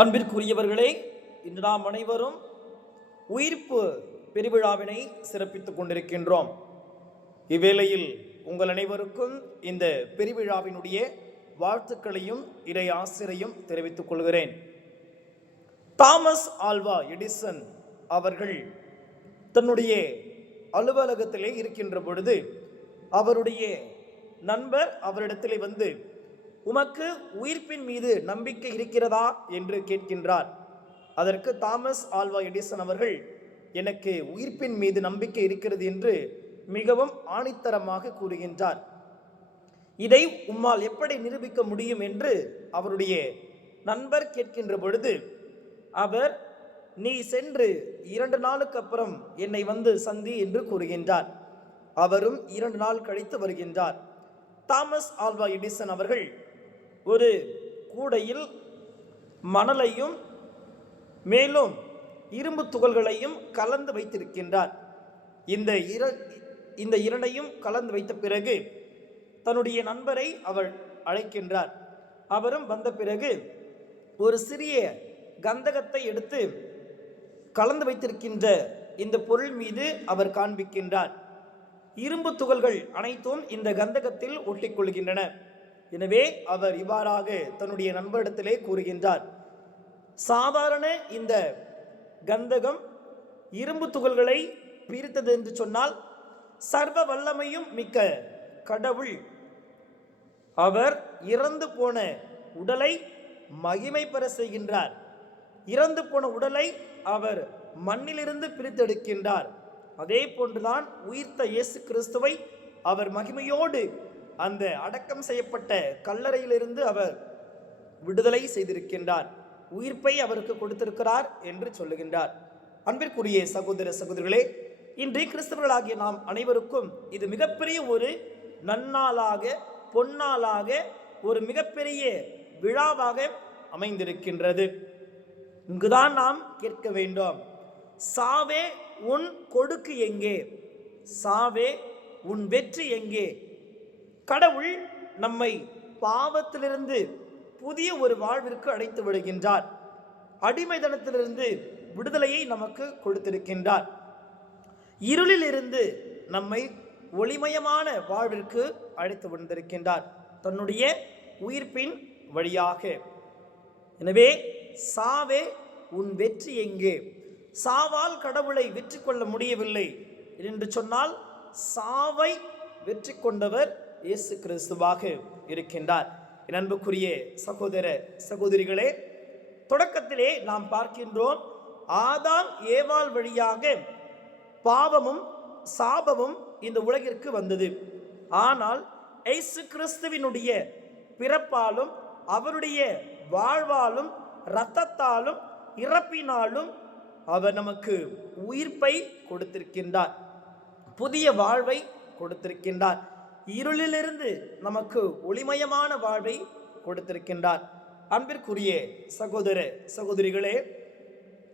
அன்பிற்குரியவர்களே இன்று நாம் அனைவரும் உயிர்ப்பு பெருவிழாவினை சிறப்பித்துக் கொண்டிருக்கின்றோம். இவ்வேளையில் உங்கள் அனைவருக்கும் இந்த பெருவிழாவினுடைய வாழ்த்துக்களையும் இறை ஆசிரையும் தெரிவித்துக் கொள்கிறேன். தாமஸ் ஆல்வா எடிசன் அவர்கள் தன்னுடைய அலுவலகத்திலே இருக்கின்ற பொழுது அவருடைய நண்பர் அவரிடத்திலே வந்து உமக்கு உயிர்ப்பின் மீது நம்பிக்கை இருக்கிறதா என்று கேட்கின்றார். அதற்கு தாமஸ் ஆல்வா எடிசன் அவர்கள் எனக்கு உயிர்ப்பின் மீது நம்பிக்கை இருக்கிறது என்று மிகவும் ஆணித்தரமாக கூறுகின்றார். இதை உம்மால் எப்படி நிரூபிக்க முடியும் என்று அவருடைய நண்பர் கேட்கின்ற பொழுது அவர் நீ சென்று இரண்டு நாளுக்கு அப்புறம் என்னை வந்து சந்தி என்று கூறுகின்றார். அவரும் இரண்டு நாள் கழித்து வருகின்றார். தாமஸ் ஆல்வா எடிசன் அவர்கள் ஒரு கூடையில் மணலையும் மேலும் இரும்பு துகள்களையும் கலந்து வைத்திருக்கின்றார். இந்த இர இந்த இரண்டையும் கலந்து வைத்த பிறகு தன்னுடைய நண்பரை அவள் அழைக்கின்றார். அவரும் வந்த பிறகு ஒரு சிறிய கந்தகத்தை எடுத்து கலந்து வைத்திருக்கின்ற இந்த பொருள் மீது அவர் காண்பிக்கின்றார். இரும்பு துகள்கள் அனைத்தும் இந்த கந்தகத்தில் ஒட்டிக்கொள்கின்றன எனவே அவர் இவ்வாறாக தன்னுடைய நண்பரிடத்திலே கூறுகின்றார். சாதாரண இந்த கந்தகம் இரும்பு துகள்களை பிரித்தது என்று சொன்னால் சர்வ வல்லமையும் மிக்க கடவுள். அவர் இறந்து போன உடலை மகிமை பெற செய்கின்றார். இறந்து போன உடலை அவர் மண்ணிலிருந்து பிரித்தெடுக்கின்றார். அதே போன்றுதான் உயிர்த்த இயேசு கிறிஸ்துவை அவர் மகிமையோடு அந்த அடக்கம் செய்யப்பட்ட கல்லறையிலிருந்து அவர் விடுதலை செய்திருக்கின்றார். உயிர்ப்பை அவருக்கு கொடுத்திருக்கிறார் என்று சொல்லுகின்றார். அன்பிற்குரிய சகோதர சகோதரிகளே இன்று கிறிஸ்தவர்களாகிய நாம் அனைவருக்கும் இது மிகப்பெரிய ஒரு நன்னாளாக பொன்னாளாக ஒரு மிகப்பெரிய விழாவாக அமைந்திருக்கின்றது. இங்குதான் நாம் கேட்க வேண்டும் சாவே உன் கொடுக்கு எங்கே? சாவே உன் வெற்றி எங்கே? கடவுள் நம்மை பாவத்திலிருந்து புதிய ஒரு வாழ்விற்கு அழைத்து விடுகின்றார். அடிமைதனத்திலிருந்து விடுதலையை நமக்கு கொடுத்திருக்கின்றார். இருளிலிருந்து நம்மை ஒளிமயமான வாழ்விற்கு அழைத்து வந்திருக்கின்றார். தன்னுடைய உயிர்ப்பின் வழியாக. எனவே சாவே உன் வெற்றி எங்கே? சாவால் கடவுளை வெற்றி கொள்ள முடியவில்லை. என்று சொன்னால் சாவை வெற்றி கொண்டவர் இயேசு கிறிஸ்துவாக இருக்கின்றார். என் அன்புக்குரிய சகோதர சகோதரிகளே தொடக்கத்திலே நாம் பார்க்கின்றோம் ஆதாம் ஏவாள் வழியாக பாவமும் சாபமும் இந்த உலகிற்கு வந்தது. ஆனால் இயேசு கிறிஸ்துவினுடைய பிறப்பாலும் அவருடைய வாழ்வாலும் இரத்தத்தாலும் இறப்பினாலும் அவர் நமக்கு உயிர்ப்பை கொடுத்திருக்கின்றார். புதிய வாழ்வை கொடுத்திருக்கின்றார். இருளிலிருந்து நமக்கு ஒளிமயமான வாழ்வை கொடுத்திருக்கின்றார். அன்பிற்குரிய சகோதர சகோதரிகளே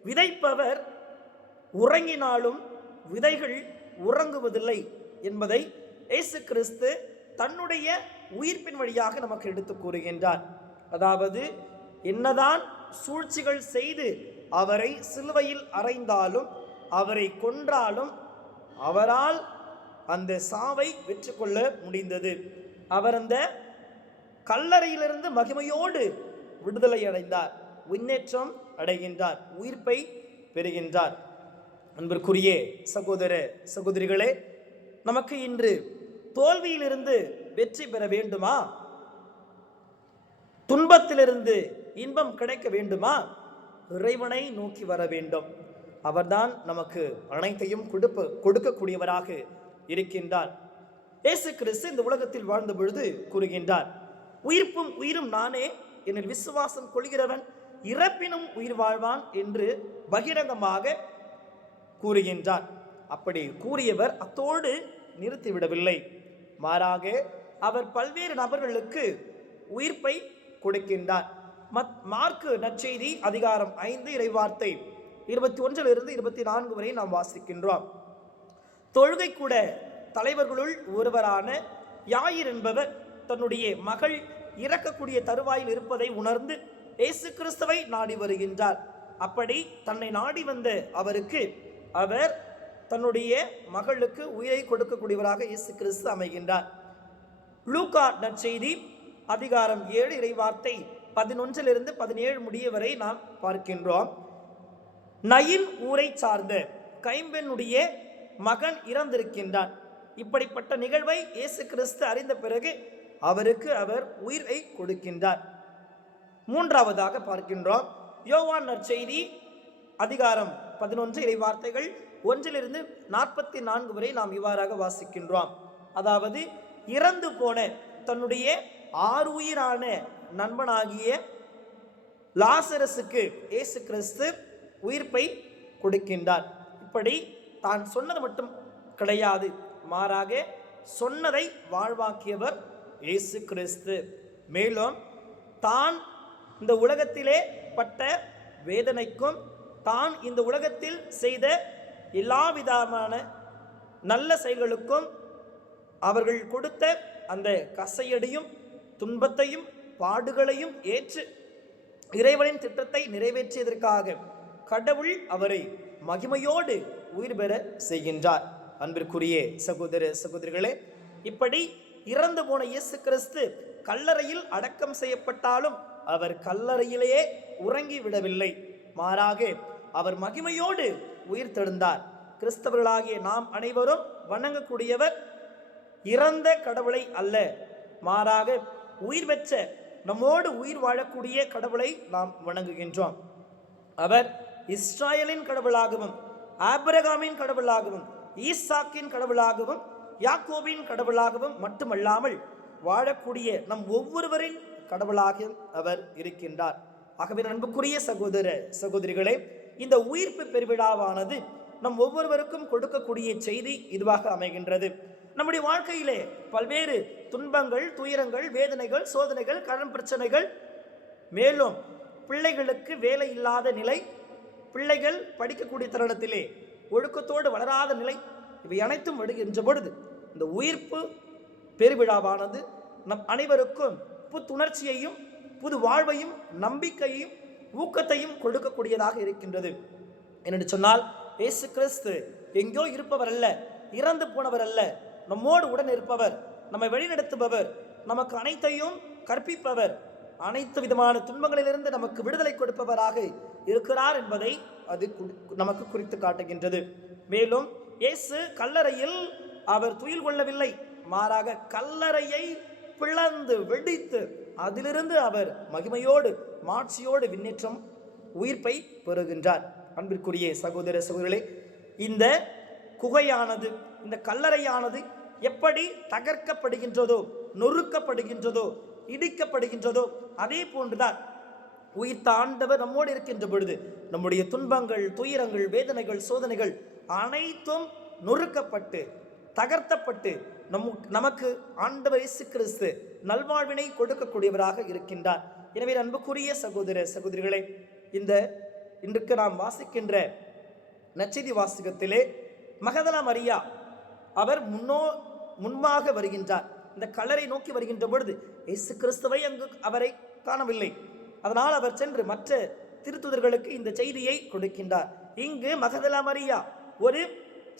விதைப்பவர் உறங்கினாலும் விதைகள் உறங்குவதில்லை என்பதை இயேசு கிறிஸ்து தன்னுடைய உயிர்ப்பின் வழியாக நமக்கு எடுத்து கூறுகின்றார். அதாவது என்னதான் சூழ்ச்சிகள் செய்து அவரை சிலுவையில் அறைந்தாலும் அவரை கொன்றாலும் அவரால் அந்த சாவை வெற்றுக்கொள்ள முடிந்தது. அவர் அந்த கல்லறையிலிருந்து மகிமையோடு விடுதலை அடைந்தார். முன்னேற்றம் அடைகின்றார். உயிர்ப்பை பெறுகின்றார். அன்பிற்குரிய சகோதர சகோதரிகளே நமக்கு இன்று தோல்வியிலிருந்து வெற்றி பெற வேண்டுமா? துன்பத்திலிருந்து இன்பம் கிடைக்க வேண்டுமா? இறைவனை நோக்கி வர வேண்டும். அவர்தான் நமக்கு அனைத்தையும் கொடுப்ப கொடுக்கக்கூடியவராக இருக்கின்றார். இயேசு கிறிஸ்து இந்த உலகத்தில் வாழ்ந்த பொழுது கூறுகின்றார் உயிர்ப்பும் உயிரும் நானே என்னில் விசுவாசம் கொள்கிறவன் இறப்பினும் உயிர் வாழ்வான் என்று பகிரங்கமாக கூறுகின்றார். அப்படி கூறியவர் அத்தோடு நிறுத்திவிடவில்லை. மாறாக அவர் பல்வேறு நபர்களுக்கு உயிர்ப்பை கொடுக்கின்றார். மத் மார்க்கு நற்செய்தி அதிகாரம் ஐந்து இறைவார்த்தை இருபத்தி ஒன்றிலிருந்து இருபத்தி நான்கு வரை நாம் வாசிக்கின்றோம். தொழுகை கூட தலைவர்களுள் ஒருவரான யாயிர் என்பவர் தன்னுடைய மகள் இறக்கக்கூடிய தருவாயில் இருப்பதை உணர்ந்து இயேசு கிறிஸ்துவை நாடி வருகின்றார். அப்படி தன்னை நாடி வந்த அவருக்கு அவர் தன்னுடைய மகளுக்கு உயிரை கொடுக்கக்கூடியவராக இயேசு கிறிஸ்து அமைகின்றார். லூகா நற்செய்தி அதிகாரம் ஏழு இறைவார்த்தை பதினொன்றிலிருந்து பதினேழு முடிய வரை நாம் பார்க்கின்றோம். நயின் ஊரை சார்ந்த கைம்பெண்ணுடைய மகன் இறந்திருக்கின்றான். இப்படிப்பட்ட நிகழ்வை இயேசு கிறிஸ்து அறிந்த பிறகு அவருக்கு அவர் உயிரை கொடுக்கின்றார். மூன்றாவதாக பார்க்கின்றோம். யோவான் நற்செய்தி அதிகாரம் பதினொன்று இறை வார்த்தைகள் ஒன்றிலிருந்து நாற்பத்தி நான்கு வரை நாம் இவ்வாறாக வாசிக்கின்றோம். அதாவது இறந்து போன தன்னுடைய ஆறுயிரான நண்பனாகிய லாசரஸுக்கு இயேசு கிறிஸ்து உயிர்ப்பை கொடுக்கின்றார். இப்படி தான் சொன்னது மட்டும் கிடையாது. மாறாக சொன்னதை வாழ்வாக்கியவர் இயேசு கிறிஸ்து. மேலும் தான் இந்த உலகத்திலே பட்ட வேதனைக்கும் தான் இந்த உலகத்தில் செய்த எல்லா விதமான நல்ல செயல்களுக்கும் அவர்கள் கொடுத்த அந்த கசையடியும் துன்பத்தையும் பாடுகளையும் ஏற்று இறைவனின் திட்டத்தை நிறைவேற்றியதற்காக கடவுள் அவரை மகிமையோடு உயிர் பெற செய்கின்றார். அன்பிற்குரிய சகோதர சகோதரிகளே இப்படி இறந்து போன இயேசு கிறிஸ்து கல்லறையில் அடக்கம் செய்யப்பட்டாலும் அவர் கல்லறையிலேயே உறங்கி விடவில்லை. மாறாக அவர் மகிமையோடு உயிர் தெழுந்தார். கிறிஸ்தவர்களாகிய நாம் அனைவரும் வணங்கக்கூடியவர் இறந்த கடவுளை அல்ல. மாறாக உயிர் பெற்ற நம்மோடு உயிர் வாழக்கூடிய கடவுளை நாம் வணங்குகின்றோம். அவர் இஸ்ராயலின் கடவுளாகவும் ஆபிரகாமின் கடவுளாகவும் ஈசாக்கின் கடவுளாகவும் யாக்கோபின் கடவுளாகவும் மட்டுமல்லாமல் வாழக்கூடிய நம் ஒவ்வொருவரின் கடவுளாக அவர் இருக்கின்றார். ஆகவே அன்புக்குரிய சகோதர சகோதரிகளே இந்த உயிர்ப்பு பெருவிழாவானது நம் ஒவ்வொருவருக்கும் கொடுக்கக்கூடிய செய்தி இதுவாக அமைகின்றது. நம்முடைய வாழ்க்கையிலே பல்வேறு துன்பங்கள் துயரங்கள் வேதனைகள் சோதனைகள் கடன் பிரச்சனைகள் மேலும் பிள்ளைகளுக்கு வேலை இல்லாத நிலை பிள்ளைகள் படிக்கக்கூடிய தருணத்திலே ஒழுக்கத்தோடு வளராத நிலை இவை அனைத்தும் வருகின்ற பொழுது இந்த உயிர்ப்பு பெருவிழாவானது நம் அனைவருக்கும் புத்துணர்ச்சியையும் புது வாழ்வையும் நம்பிக்கையையும் ஊக்கத்தையும் கொடுக்கக்கூடியதாக இருக்கின்றது. என்னென்று சொன்னால் இயேசு கிறிஸ்து எங்கோ இருப்பவர் அல்ல இறந்து போனவர் அல்ல நம்மோடு உடன் இருப்பவர் நம்மை வழிநடத்துபவர் நமக்கு அனைத்தையும் கற்பிப்பவர் அனைத்து விதமான துன்பங்களிலிருந்து நமக்கு விடுதலை கொடுப்பவராக இருக்கிறார் என்பதை அது கு- நமக்கு குறித்து காட்டுகின்றது. மேலும் இயேசு கல்லறையில் அவர் துயில் கொள்ளவில்லை. மாறாக கல்லறையை பிளந்து வெடித்து அதிலிருந்து அவர் மகிமையோடு மாட்சியோடு விண்ணேற்றம் உயிர்ப்பை பெறுகின்றார். அன்பிற்குரிய சகோதர சகோதரர்களே இந்த குகையானது இந்த கல்லறையானது எப்படி தகர்க்கப்படுகின்றதோ நொறுக்கப்படுகின்றதோ இடிக்கப்படுகின்றதோ அதே போன்றுதான் உயிர்த்த ஆண்டவர் நம்மோடு இருக்கின்ற பொழுது நம்முடைய துன்பங்கள் துயரங்கள் வேதனைகள் சோதனைகள் அனைத்தும் நொறுக்கப்பட்டு தகர்த்தப்பட்டு நம் நமக்கு ஆண்டவர் இயேசு கிறிஸ்து நல்வாழ்வினை கொடுக்கக்கூடியவராக இருக்கின்றார். எனவே அன்புக்குரிய சகோதர சகோதரிகளே இந்த இன்றுக்கு நாம் வாசிக்கின்ற நச்செய்தி வாசகத்திலே மகதலா மரியா அவர் முன்னோ முன்பாக வருகின்றார். இந்த கல்லறை நோக்கி வருகின்ற பொழுது இயேசு கிறிஸ்துவை அங்கு அவரை காணவில்லை. அதனால் அவர் சென்று மற்ற திருத்துதர்களுக்கு இந்த செய்தியை கொடுக்கின்றார். இங்கு மகதலா மரியா ஒரு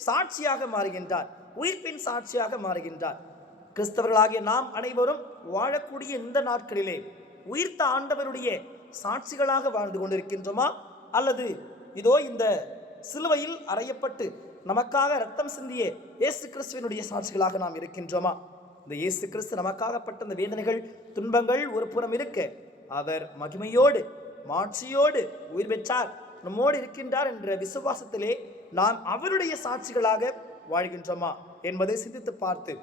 சாட்சியாக மாறுகின்றார். உயிர்ப்பின் சாட்சியாக மாறுகின்றார். கிறிஸ்தவர்களாகிய நாம் அனைவரும் வாழக்கூடிய இந்த நாட்களிலே உயிர்த்த ஆண்டவருடைய சாட்சிகளாக வாழ்ந்து கொண்டிருக்கின்றோமா? அல்லது இதோ இந்த சிலுவையில் அறையப்பட்டு நமக்காக ரத்தம் சிந்திய இயேசு கிறிஸ்துவினுடைய சாட்சிகளாக நாம் இருக்கின்றோமா? இந்த இயேசு கிறிஸ்து நமக்காகப்பட்ட இந்த வேதனைகள் துன்பங்கள் ஒரு புறம் இருக்க அவர் மகிமையோடு மாட்சியோடு உயிர் பெற்றார் நம்மோடு இருக்கின்றார் என்ற விசுவாசத்திலே நாம் அவருடைய சாட்சிகளாக வாழ்கின்றோமா என்பதை சிந்தித்து பார்த்து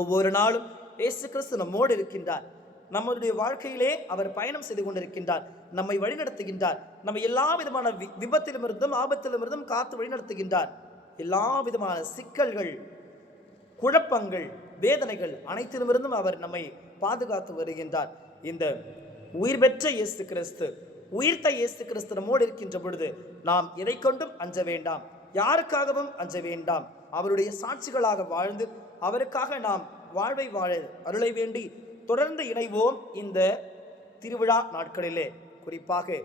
ஒவ்வொரு நாளும் இயேசு கிறிஸ்து நம்மோடு இருக்கின்றார். நம்மளுடைய வாழ்க்கையிலே அவர் பயணம் செய்து கொண்டிருக்கின்றார் நம்மை வழிநடத்துகின்றார் நம்ம எல்லா விதமான வி விபத்திலுமிருந்தும் ஆபத்திலுமிருந்தும் காத்து வழிநடத்துகின்றார். எல்லா விதமான சிக்கல்கள் குழப்பங்கள் வேதனைகள் அனைத்திலுமிருந்தும் அவர் நம்மை பாதுகாத்து வருகின்றார். இந்த உயிர் பெற்ற இயேசு கிறிஸ்து உயிர்த்த இயேசு கிறிஸ்து நம்மோடு இருக்கின்ற பொழுது நாம் எதை கொண்டும் அஞ்ச வேண்டாம் யாருக்காகவும் அஞ்ச வேண்டாம். அவருடைய சாட்சிகளாக வாழ்ந்து அவருக்காக நாம் வாழ்வை வாழ அருளை வேண்டி தொடர்ந்து இணைவோம் இந்த திருவிழா நாட்களிலே. குறிப்பாக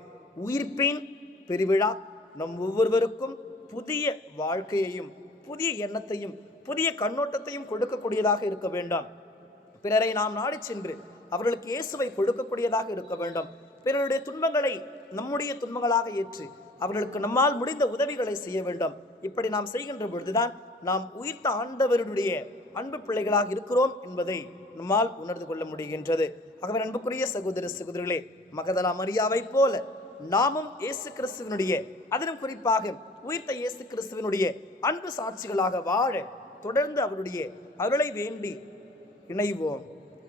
உயிர்ப்பின் பெருவிழா நம் ஒவ்வொருவருக்கும் புதிய வாழ்க்கையையும் புதிய எண்ணத்தையும் புதிய கண்ணோட்டத்தையும் கொடுக்கக்கூடியதாக இருக்க வேண்டாம். பிறரை நாம் நாடிச் சென்று அவர்களுக்கு இயேசுவை கொடுக்கக்கூடியதாக இருக்க வேண்டும். பிறருடைய துன்பங்களை நம்முடைய துன்பங்களாக ஏற்று அவர்களுக்கு நம்மால் முடிந்த உதவிகளை செய்ய வேண்டும். இப்படி நாம் செய்கின்ற பொழுதுதான் நாம் உயிர்த்த ஆண்டவருடைய அன்பு பிள்ளைகளாக இருக்கிறோம் என்பதை நம்மால் உணர்ந்து கொள்ள முடிகின்றது. ஆகவே அன்புக்குரிய சகோதர சகோதரிகளே மகதலா மரியாவைப் போல நாமும் இயேசு கிறிஸ்துவனுடைய அதிலும் குறிப்பாக உயிர்த்த இயேசு கிறிஸ்துவனுடைய அன்பு சாட்சிகளாக வாழ தொடர்ந்து அவருடைய அருளை வேண்டி இணைவோம்.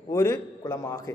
ஒரு குலமாக.